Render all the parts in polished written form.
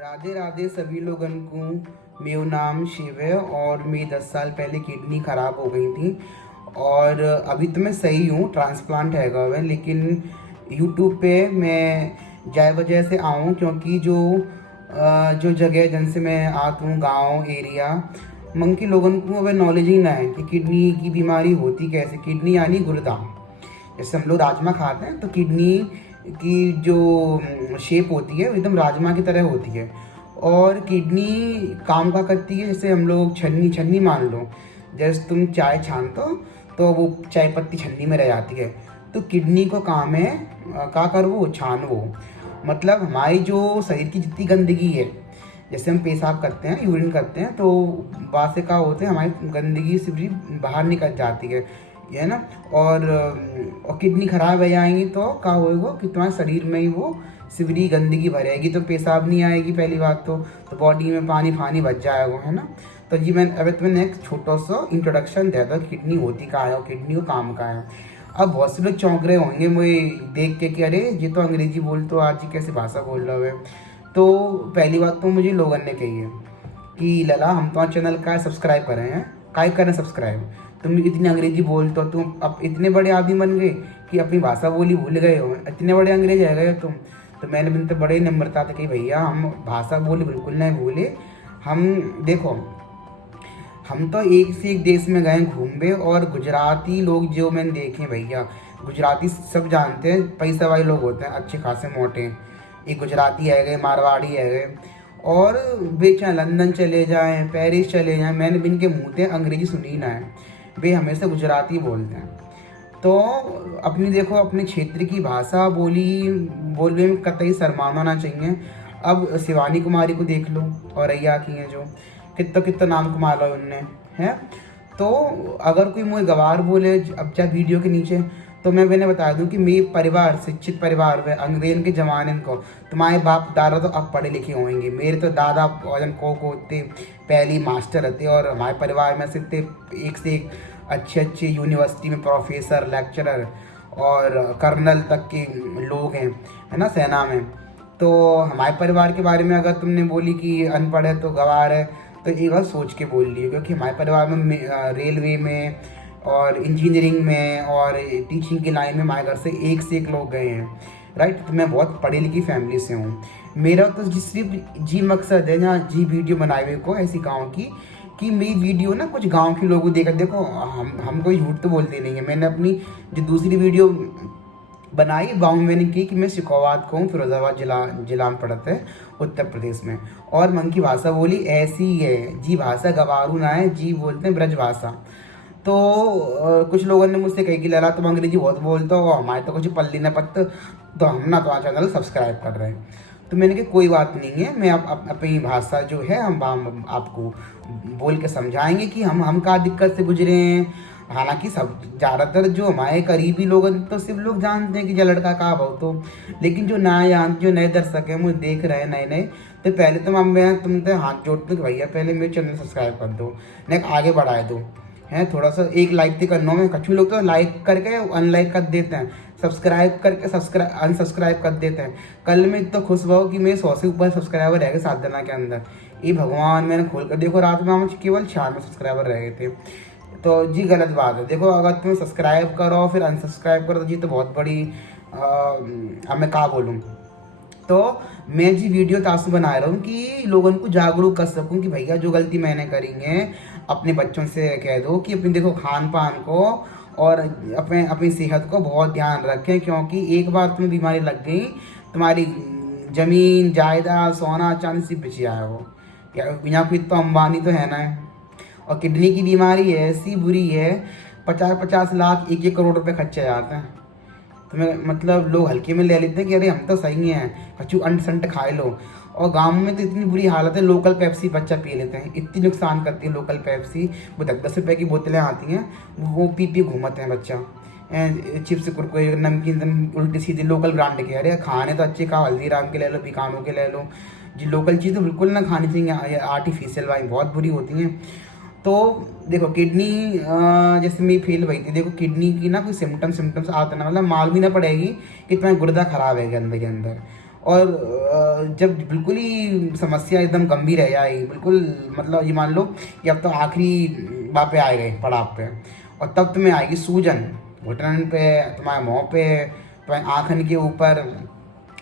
राधे राधे सभी लोगन को। मेरा नाम शिव है और मेरी 10 साल पहले किडनी ख़राब हो गई थी और अभी तो मैं सही हूँ, ट्रांसप्लांट हैगा हुआ है। लेकिन यूट्यूब पे मैं जाए वजह से आऊँ क्योंकि जो जगह जन से मैं आता हूँ, गांव एरिया मन के लोगन को अगर नॉलेज ही ना है कि किडनी की बीमारी होती कैसे। किडनी यानी गुर्दा। जैसे हम लोग राजमा खाते हैं तो किडनी की जो शेप होती है वो एकदम राजमा की तरह होती है। और किडनी काम का करती है, जैसे हम लोग छन्नी छन्नी मान लो, जैसे तुम चाय छानते हो तो वो चाय पत्ती छन्नी में रह जाती है। तो किडनी को काम है क्या कर वो छान वो, मतलब हमारी जो शरीर की जितनी गंदगी है, जैसे हम पेशाब करते हैं, यूरिन करते हैं, तो वहाँ से क्या होते हैं हमारी गंदगी से भी बाहर निकल जाती है, ये है ना। और किडनी खराब हो जाएंगी तो क्या होएगा कि तुम्हारे शरीर में ही वो सिवरी गंदगी भरेगी, तो पेशाब नहीं आएगी पहली बात तो बॉडी में पानी फानी बच जाएगा, है ना। तो जी मैं अभी तुम्हें एक छोटा सा इंट्रोडक्शन देता हूँ किडनी होती कहाँ है और किडनी को काम कहाँ है। अब बहुत से लोग चौंक रहे होंगे मुझे देख के कि अरे ये तो अंग्रेजी बोल, तो आज ही कैसे भाषा बोल रहा है। तो पहली बात तो मुझे लोगन ने कही है कि लला हम तो चैनल का सब्सक्राइब कर रहे हैं, काय करें सब्सक्राइब, तुम इतनी अंग्रेजी बोलते हो, तुम अब इतने बड़े आदमी बन गए कि अपनी भाषा बोली भूल गए हो, इतने बड़े अंग्रेज रह गए तुम। तो मैंने बिन तो बड़े नम्रता था कि भैया हम भाषा बोली बिल्कुल नहीं भूले। हम देखो, हम तो एक से एक देश में गए घूमे और गुजराती लोग जो मैंने देखे भैया, गुजराती सब जानते हैं, पैसा वाले लोग होते हैं, अच्छे खासे मोटे। एक गुजराती है गए, मारवाड़ी है गए, और वे चाहे लंदन चले जाएं, पेरिस चले जाएं, मैंने भी इनके मुँह से अंग्रेजी सुनी ना है, वे हमेशा गुजराती बोलते हैं। तो अपनी देखो अपने क्षेत्र की भाषा बोलने में कतई शर्माना ना चाहिए। अब शिवानी कुमारी को देख लो और रैया की हैं जो कितना कितना नाम कमा लो उनने, हैं। तो अगर कोई मुझे गवार बोले अब चाहे वीडियो के नीचे, तो मैं मैंने बता दूं कि मेरे परिवार शिक्षित परिवार में अंग्रेज के ज़माने को तुम्हारे बाप दादा तो अब पढ़े लिखे होंगे, मेरे तो दादा वजन को होते पहले मास्टर रहते, और हमारे परिवार में से एक से एक अच्छे अच्छे यूनिवर्सिटी में प्रोफेसर लेक्चरर और कर्नल तक के लोग हैं, है ना, सेना में। तो हमारे परिवार के बारे में अगर तुमने बोली कि अनपढ़ है तो गवार है, तो एक बार सोच के बोल लियो, क्योंकि हमारे परिवार में रेलवे में और इंजीनियरिंग में और टीचिंग की लाइन में हमारे घर से एक लोग गए हैं, राइट। तो मैं बहुत पढ़ी लिखी फैमिली से हूँ। मेरा तो सिर्फ जी मकसद है ना जी वीडियो बनाए हुए को ऐसी गाँव की कि मेरी वीडियो ना कुछ गांव के लोगों देखा। देखो हम कोई झूठ तो बोलते नहीं है। मैंने अपनी जो दूसरी वीडियो बनाई गांव में मैंने की कि मैं सिकोवात को हूँ, फिरोजाबाद जिला में पड़ता है उत्तर प्रदेश में, और मन की भाषा बोली ऐसी ही है जी, भाषा गवारू ना है जी, बोलते हैं ब्रज भाषा। तो कुछ लोगों ने मुझसे कही कि लला तुम अंग्रेजी बहुत बोलते हो, हमारे तो कुछ पल्ली न पत्त, तो हम ना तो चैनल सब्सक्राइब कर रहे हैं। तो मैंने कहा कोई बात नहीं है, मैं अपनी भाषा जो है हम आपको बोल के समझाएंगे कि हम क्या दिक्कत से गुजरे हैं। हालांकि सब ज़्यादातर जो हमारे करीबी लोग तो सिर्फ लोग जानते हैं कि जो लड़का कहाँ बहुत, तो लेकिन जो जो नए दर्शक हैं मुझे देख रहे हैं नए नए, तो पहले तो मैं तुमसे हाथ जोड़ते कि भैया पहले मेरे चैनल सब्सक्राइब कर दो, नहीं आगे बढ़ाए दो, है थोड़ा सा एक लाइक तो करना में। कछु लोग तो लाइक करके अनलाइक कर देते हैं, सब्सक्राइब करके अनसब्सक्राइब कर देते हैं। कल मैं इतना खुश हुआ कि मेरे 100 से ऊपर सब्सक्राइबर रह गए 7 दिन के अंदर। ये भगवान, मैंने खोल कर देखो रात में मुझे केवल 96 सब्सक्राइबर रह गए थे। तो जी गलत बात है। देखो अगर तुम सब्सक्राइब करो फिर अनसब्सक्राइब करो तो जी तो बहुत बड़ी अब मैं क्या बोलूँ। तो मैं जी वीडियो तासु बना रहा हूँ कि लोगों को जागरूक कर सकूँ कि भैया जो गलती मैंने करी है अपने बच्चों से कह दो कि अपनी देखो खान पान को और अपनी सेहत को बहुत ध्यान रखें, क्योंकि एक बार तुम्हें बीमारी लग गई तुम्हारी ज़मीन जायदाद सोना चांदी से बिछ जाए हो। यहाँ फिर तो अंबानी तो है ना है। और किडनी की बीमारी ऐसी बुरी है, 50-50 लाख 1-1 करोड़ रुपए खर्चे जाते हैं। तो मैं मतलब लोग हल्के में ले लेते हैं कि अरे हम तो सही हैं, कचू अंट संट खाए लो। और गांव में तो इतनी बुरी हालत है, लोकल पेप्सी बच्चा पी लेते हैं, इतनी नुकसान करती है लोकल पेप्सी। वो 10-10 रुपये की बोतलें आती हैं, वो पी घूमते हैं बच्चा। चिप्स कुरकुरे नमकीन उल्टी सीधी लोकल ब्रांड के, अरे खाने तो अच्छे का हल्दीराम के ले लो, पिकानो के ले लो जी। लोकल चीज़ तो बिल्कुल ना खानी चाहिए, आर्टिफिशियल वाली बहुत बुरी होती हैं। तो देखो किडनी जैसे मेरी फेल हुई थी, देखो किडनी की ना कोई सिम्टम्स आते ना, मतलब मालूम ही ना पड़ेगी कि तुम्हारा गुर्दा खराब है अंदर के अंदर। और जब बिल्कुल ही समस्या एकदम गंभीर है आई, बिल्कुल मतलब ये मान लो कि अब तो आखिरी वहाँ पे आ गए पड़ाव पे, और तब तुम्हें आएगी सूजन घुटन पे, तुम्हारे मुँह पे, तुम्हारे आँखन के ऊपर,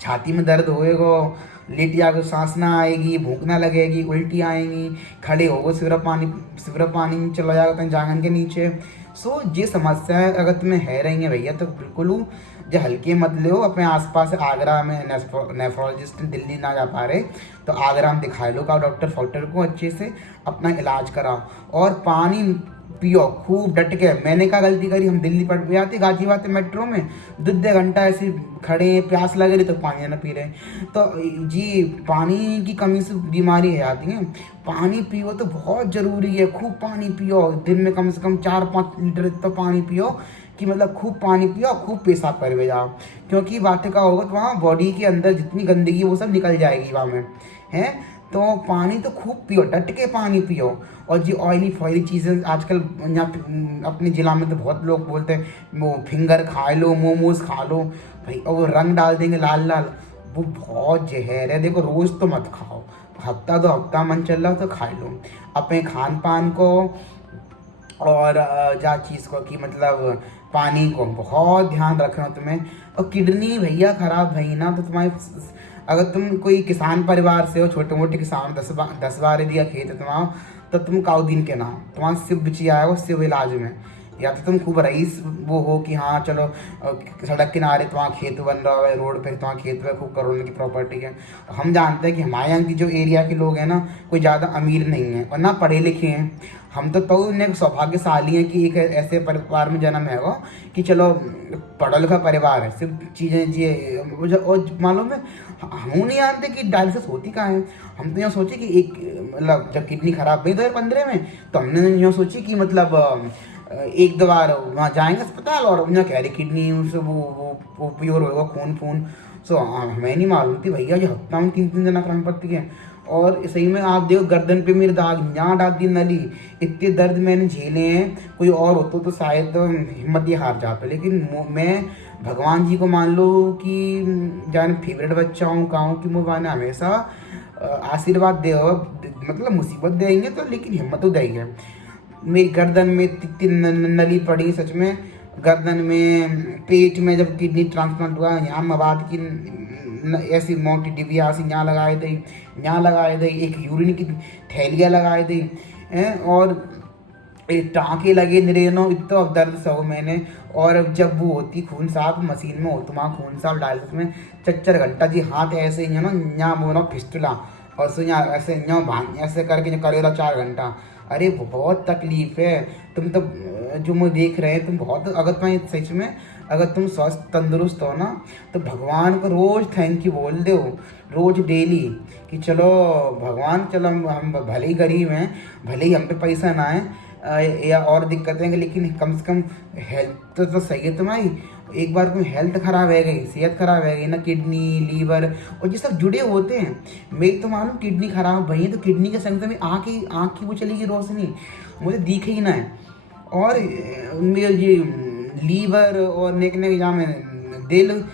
छाती में दर्द होएगा, लेट जाकर सांस ना आएगी, भूख ना लगेगी, उल्टी आएंगी, खड़े होगो सिर्फ पानी चला जाएगा तुम्हारे जांघन के नीचे। सो ये समस्याएं अगर तुम्हें है रही हैं भैया तो बिल्कुल जो हल्के मत लो। अपने आसपास आगरा में नेफ्रोलॉजिस्ट दिल्ली ना जा पा रहे तो आगरा में दिखा लो का डॉक्टर फॉक्टर को, अच्छे से अपना इलाज कराओ और पानी पियो खूब डट के। मैंने क्या गलती करी, हम दिल्ली पड़ पे आते गाजियाबाद मेट्रो में 2 घंटा ऐसे खड़े हैं, प्यास लग रही तो पानी ना पी रहे, तो जी पानी की कमी से बीमारी है आती है। पानी पियो तो बहुत ज़रूरी है, खूब पानी पियो, दिन में कम से कम 4-5 लीटर तो पानी पियो, कि मतलब खूब पानी पियो, खूब पेशाब करवे जाओ, क्योंकि बातें का होगा तो वहाँ बॉडी के अंदर जितनी गंदगी वो सब निकल जाएगी वहाँ में है। तो पानी तो खूब पियो, डट के पानी पियो। और जी ऑयली फॉयली चीज़ें आजकल यहाँ अपने ज़िला में तो बहुत लोग बोलते हैं वो फिंगर खा लो, मोमोज खा लो भाई, और वो रंग डाल देंगे लाल लाल, वो बहुत जहर है। देखो रोज़ तो मत खाओ, हफ्ता 2 हफ्ता मन चल रहा हो तो खा लो। अपने खान पान को और जा चीज़ को कि मतलब पानी को बहुत ध्यान रखना तुम्हें। और किडनी भैया ख़राब भई ना तो तुम्हारे, अगर तुम कोई किसान परिवार से हो, छोटे मोटे किसान, 10-12 दिया खेत है तुम्हारा, तो तुम काउदीन के नाम तुम्हारा सिर्फ बची आएगा सिर्फ इलाज में। या तो तुम खूब रईस वो हो कि हाँ चलो सड़क किनारे तुम्हारा खेत बन रहा है, रोड पे तुम्हारा खेत है, खूब करोड़ों की प्रॉपर्टी है। हम जानते हैं कि हमारे यहाँ की जो एरिया के लोग हैं ना कोई ज़्यादा अमीर नहीं है और ना पढ़े लिखे हैं। हम तो उन्हें सौभाग्यशाली हैं कि एक ऐसे परिवार में जन्म है वो कि चलो पढ़ा लिखा परिवार है, सिर्फ चीज़ें जी। और मालूम है हम नहीं जानते कि डायलिसिस होती कहाँ है। हम तो यहाँ सोचे कि एक मतलब जब किडनी खराब हुई 2015 में तो हमने यहाँ सोची कि मतलब 1-2 बार वहाँ जाएंगे अस्पताल और उन्हें कह रही किडनी उनसे वो प्योर होगा खून। सो हमें नहीं मालूम थी भैया जो हफ्ता में 3-3 दिन क्रम पड़ती है। और सही में आप देखो गर्दन पे मेरे दाग, यहाँ डाल दी नली, इतने दर्द मैंने झेले हैं। कोई और होता तो शायद हिम्मत ही हार जाता, लेकिन मैं भगवान जी को मान लो कि जान फेवरेट बच्चा हूँ, गाँव की मुँह हमेशा आशीर्वाद दे, मतलब मुसीबत देंगे तो लेकिन हिम्मत तो देंगे। मेरी गर्दन में इतनी नली पड़ी सच में, गर्दन में, पेट में जब किडनी ट्रांसप्लांट हुआ, यहाँ मवाद की ऐसी मोटी डिबिया सी यहाँ लगाए दी, एक यूरिन की थैलियाँ लगाए दी और टाँके लगे निरेनो, इतना दर्द सहो मैंने। और जब वो होती खून साफ मशीन में हो तो वहाँ खून साफ डाल उसमें 4-4 घंटा जी हाथ ऐसे ही है ना, यहाँ बोला फिस्टुला और सो यहाँ ऐसे यहाँ भाग ऐसे करके जो करेगा 4 घंटा। अरे बहुत तकलीफ है। तुम तो जो मुझे देख रहे हैं तुम बहुत, अगर तुम्हें सच में अगर तुम स्वस्थ तंदुरुस्त हो ना तो भगवान को रोज़ थैंक यू बोल दो, रोज़ डेली, कि चलो भगवान चलो हम भले ही गरीब हैं, भले ही हम पे पैसा ना है या और दिक्कतें हैं, लेकिन कम से कम हेल्थ तो सही है तुम्हारी। एक बार तुम हेल्थ खराब है गई, सेहत खराब है गई ना, किडनी लीवर और ये सब जुड़े होते हैं। मेरी तो मालूम किडनी खराब भई है तो किडनी के संग में आँख की वो चली गई रोशनी, मुझे दिखे ही ना है। और मेरे ये लीवर और नेक जहाँ में दिल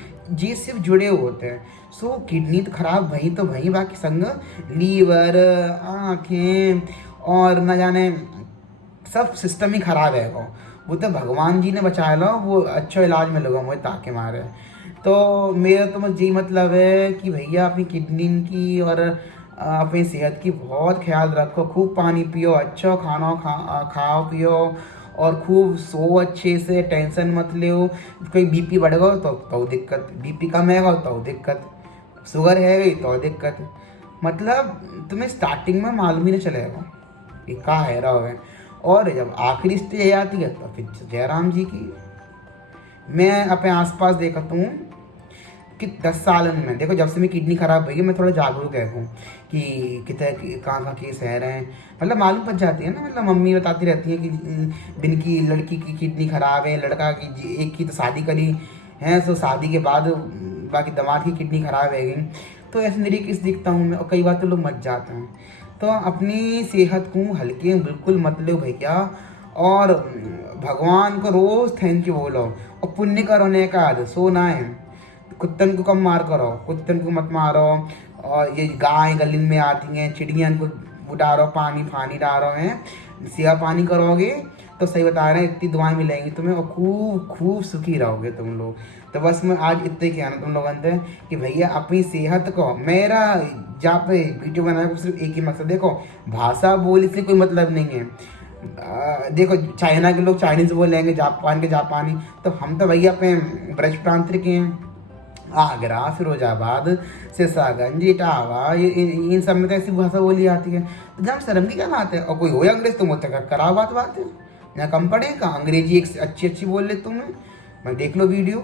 ये सिर्फ जुड़े होते हैं। सो किडनी तो खराब भई तो भई, बाकी संग लीवर, आँखें और न जाने सब सिस्टम ही खराब है वो तो भगवान जी ने बचाया लो, वो अच्छा इलाज में लगा मुझे ताके मारे। तो मेरा तो मुझे यही मतलब है कि भैया अपनी किडनी की और अपनी सेहत की बहुत ख्याल रखो, खूब पानी पियो, अच्छा खाना खाओ पियो और खूब सो अच्छे से, टेंशन मत लो। कोई बीपी बढ़ गया तो दिक्कत, बीपी कम है तो दिक्कत, शुगर है गई तो दिक्कत। मतलब तुम्हें स्टार्टिंग में मालूम ही नहीं चलेगा कि क्या है रहा है, और जब आखिरी स्टेज आती है तो फिर जयराम जी की। मैं अपने आसपास देखता हूँ कि 10 साल में देखो, जब से मेरी किडनी खराब हुई है मैं थोड़ा जागरूक है हूँ कि कितने कहाँ केस है रहे हैं, मतलब मालूम पड़ जाती है ना। मतलब मम्मी बताती रहती है कि बिन की लड़की की किडनी खराब है, लड़का की एक की तो शादी करी है, तो शादी के बाद बाकी दामाद की किडनी खराब है गई। तो ऐसे निरीक्षित दिखता हूँ मैं, और कई बार तो लोग मच जाते हैं। तो अपनी सेहत को हल्के बिल्कुल मत लो भैया, और भगवान को रोज़ थैंक यू बोलो, और पुण्य करो, नेक आद सो ना है। कुत्तन को कम मार करो, कुत्तन को मत मारो, और ये गाय गली में आती हैं, चिड़िया इनको वो डालो, पानी फानी डालो हैं, सेवा पानी करोगे तो सही बता रहे हैं इतनी दुआएं मिलेंगी तुम्हें और खूब खूब सुखी रहोगे तुम लोग। तो बस मैं आज इतने कहना तुम लोगों से कि भैया अपनी सेहत को, मेरा जहाँ पे वीडियो बनाने को सिर्फ एक ही मकसद, देखो भाषा बोली से कोई मतलब नहीं है। देखो चाइना के लोग चाइनीज बोलेंगे, जापान के जापानी, तो हम तो भैया अपने ब्रज प्रांत के हैं। आगरा, फिरोजाबाद, सिरसागंज, इटावा, इन सब में तो ऐसी भाषा बोली जाती है। तो जहाँ शर्म की क्या बात है, और कोई हो या अंग्रेज तुम होते करा बात है, यहाँ कम पड़ेगा अंग्रेजी एक अच्छी अच्छी बोल ले तुम्हें। मैं देख लो वीडियो।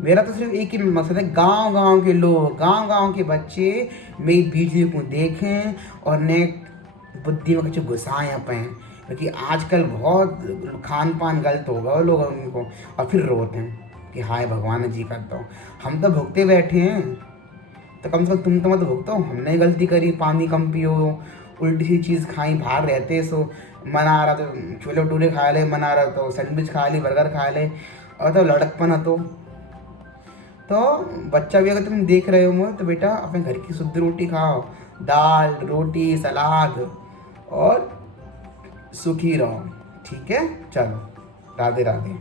मेरा तो सिर्फ एक ही मकसद है, गांव गांव के लोग, गांव गांव के बच्चे मेरी वीडियो को देखें और ने बुद्धि में कुछ घुसाएं अपने, क्योंकि आजकल बहुत खान पान गलत होगा लोग उनको, और फिर रोते हैं कि हाय भगवान जी करता हूँ। हम तो भुगते बैठे हैं, तो कम से कम तुम तो मत भुगतो। हमने गलती करी, पानी कम पियो, उल्टी सी चीज़ खाई, बाहर रहते सो मन आ रहा तो छोले भटूरे खा ले, मन आ रहा तो सैंडविच खा ली, बर्गर खा ले, और तो लड़कपन है तो बच्चा भी अगर तुम देख रहे हो तो बेटा अपने घर की शुद्ध रोटी खाओ, दाल रोटी सलाद, और सुखी रहो। ठीक है, चलो राधे राधे।